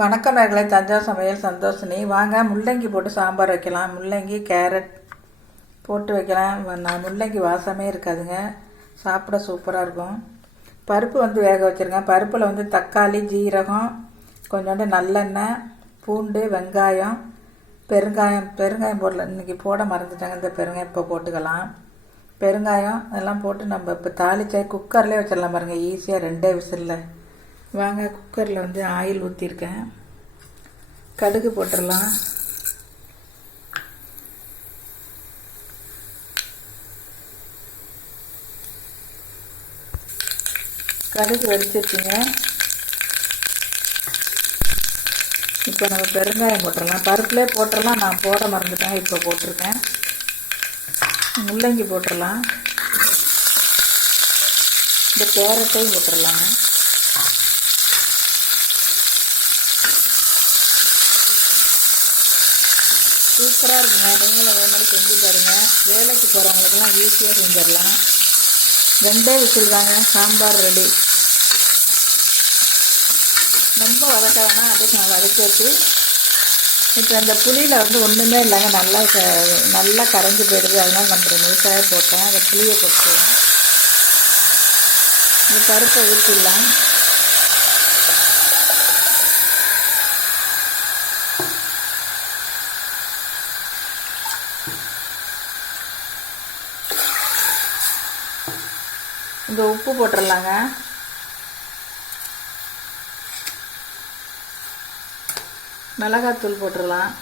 வணக்கம் நேயர்களே, தஞ்சாவூர் சமையல் சந்தோஷினி. வாங்க முள்ளங்கி போட்டு சாம்பார் வைக்கலாம். முள்ளங்கி கேரட் போட்டு வைக்கலாம். முள்ளங்கி வாசமே இருக்காதுங்க, சாப்பிட சூப்பராக இருக்கும். பருப்பு வேக வச்சுருக்கேன். பருப்பில் தக்காளி, ஜீரகம், கொஞ்சோண்டு நல்லெண்ணெய், பூண்டு, வெங்காயம், பெருங்காயம் போடல, இன்றைக்கி போட மறந்துட்டாங்க. இந்த பெருங்காயம் இப்போ போட்டுக்கலாம். பெருங்காயம் அதெல்லாம் போட்டு நம்ம இப்போ தாளிச்சா குக்கர்லேயே வச்சிடலாம் பாருங்கள், ஈஸியாக 2 விசிலில். வாங்க குக்கரில் ஆயில் ஊற்றிருக்கேன். கடுகு போட்டுடலாம். கடுகு வெடிச்சிருச்சுங்க. இப்போ நம்ம பெருங்காயம் போட்டுடலாம். பருப்புலேயே போட்டுடலாம், நான் போட மறந்துட்டேன், இப்போ போட்டிருக்கேன். முள்ளங்கி போட்டுடலாம். இந்த கேரட்டையும் போட்டுடலாங்க. சூப்பராக இருக்குங்க. நீங்களும் அதே மாதிரி செஞ்சு பாருங்கள். வேலைக்கு போகிறவங்களுக்கெல்லாம் ஈஸியாக செஞ்சிடலாம். 2 விசில் தாங்க, சாம்பார் ரெடி. ரொம்ப வதக்க வேணாம், அதுக்கு நான் வதக்கி வச்சு இப்போ அந்த புளியில் ஒன்றுமே இல்லைங்க, நல்லா கரைஞ்சி போயிடுது. அதனால் நம்ம முழுசாக போட்டேன். அந்த புளியை போட்டுக்கலாம். இந்த பருப்பை ஊற்றிடலாம். இந்த உப்பு போட்டுடலாங்க. மிளகாத்தூள் போட்டுடலாம்.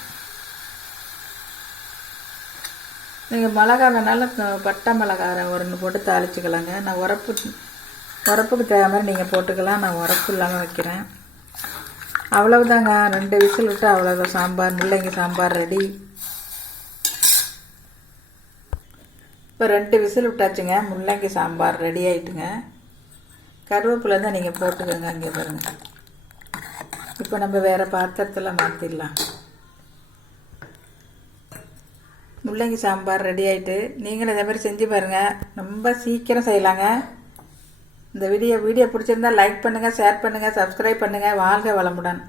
நீங்கள் மிளகா வேணாலும் பட்டை மிளகாய் 1 போட்டு தாளிச்சிக்கலாங்க. நான் உரப்புக்கு தேவை மாதிரி நீங்கள் போட்டுக்கலாம். நான் உரப்பு இல்லாமல் வைக்கிறேன். அவ்வளவுதாங்க, 2 விசில் விட்டு அவ்வளோதான். சாம்பார், முள்ளங்கி சாம்பார் ரெடி. இப்போ 2 விசில் விட்டாச்சுங்க, முள்ளங்கி சாம்பார் ரெடி ஆகிட்டுங்க. கருவேப்பிலை தான் நீங்கள் போட்டுக்கோங்க. இங்கே பாருங்கள். இப்போ நம்ம வேறு பாத்திரத்தில் மாற்றிடலாம். முள்ளங்கி சாம்பார் ரெடி ஆகிட்டு. நீங்களும் இதே மாதிரி செஞ்சு பாருங்கள், ரொம்ப சீக்கிரம் செய்யலாங்க. இந்த வீடியோ பிடிச்சிருந்தா லைக் பண்ணுங்கள், ஷேர் பண்ணுங்கள், சப்ஸ்கிரைப் பண்ணுங்கள். வாழ்க வளமுடன்.